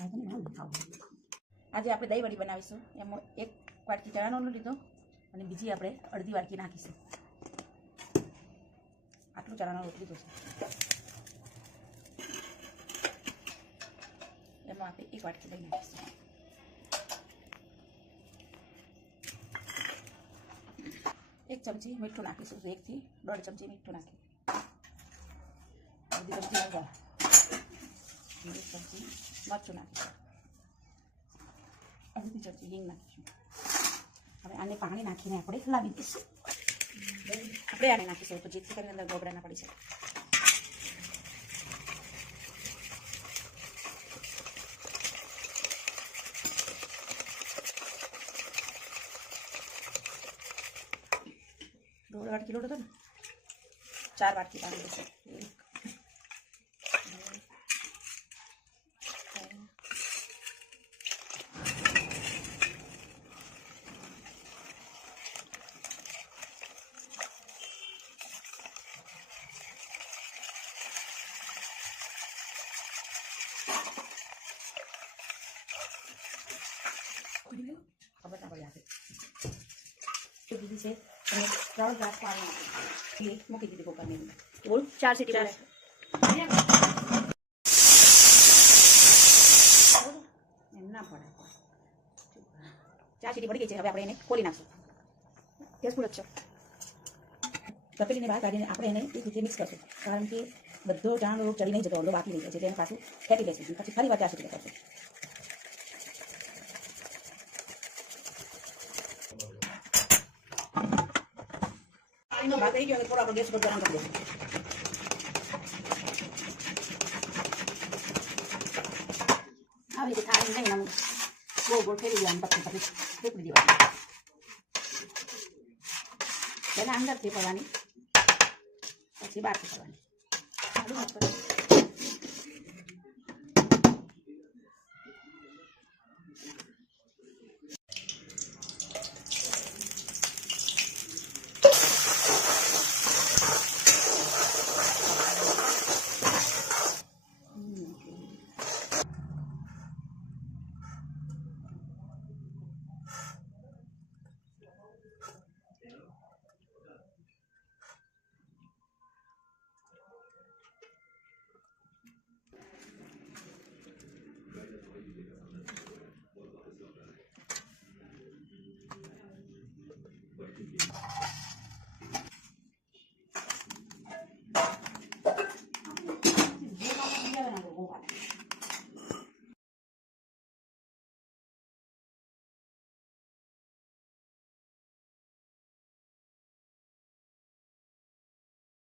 આજે આપણે દહીં વડી બનાવીશું. એમાં 1 વાટકી ચણાનો લોટ લીધો અને બીજી આપણે અડધી વાટકી નાખીશું. આટલું ચણાનો લોટ લીધો છે. એમાં આપણે 1 વાટકી દહીં નાખીશું. એક ચમચી મીઠું નાખીશું. 1 થી 1.5 ચમચી મીઠું નાખીશું. અડધી ચમચી હળદર, 1 ચમચી મરચું નાખીશું. અડધી ચમચી હિંગ નાખીશું. હવે આને પાણી નાખીને આપણે હલાવી દઈશું. આપણે આને નાખીશું તો જેથી કરીને અંદર ગોબરા ના પડી જાય. દોઢ વાટકી લોટ હતો ને 4 વાટકી પાણી દેશે. ખબર ના પડી આપે દીધી છે. અને 3 ગ્લાસ પાણી મૂકી દીધી કુકરની અંદર. બોલ 4 સીટી એમ ના પડે. 4 સીટી પડી ગઈ છે. હવે આપણે એને ખોલી નાખશું. ગેસ ફૂલ જ છે. તપેલીને બહાર કાઢીને આપણે એને એક રીતે મિક્સ કરશું. કારણ કે બધો ચણાનો લોટ ચડી નહીં જતો, અડધો બાકી રહી જાય છે. એને પાછું ફેંકી દઈશું. પછી ફરી વાર 4 સીટી કરશું. પાણીનો ભાગ થઈ ગયો. થોડો આપણે ગેસ પર ગરમ કરી દઈશું. આવી રીતે થાળી લઈને આમ ગોળ ગોળ ફેરવી દેવાનું. પછી ફેંકી દેવાનું. પહેલાં અંદરથી પડવાની, પછી બહારથી પડવાની.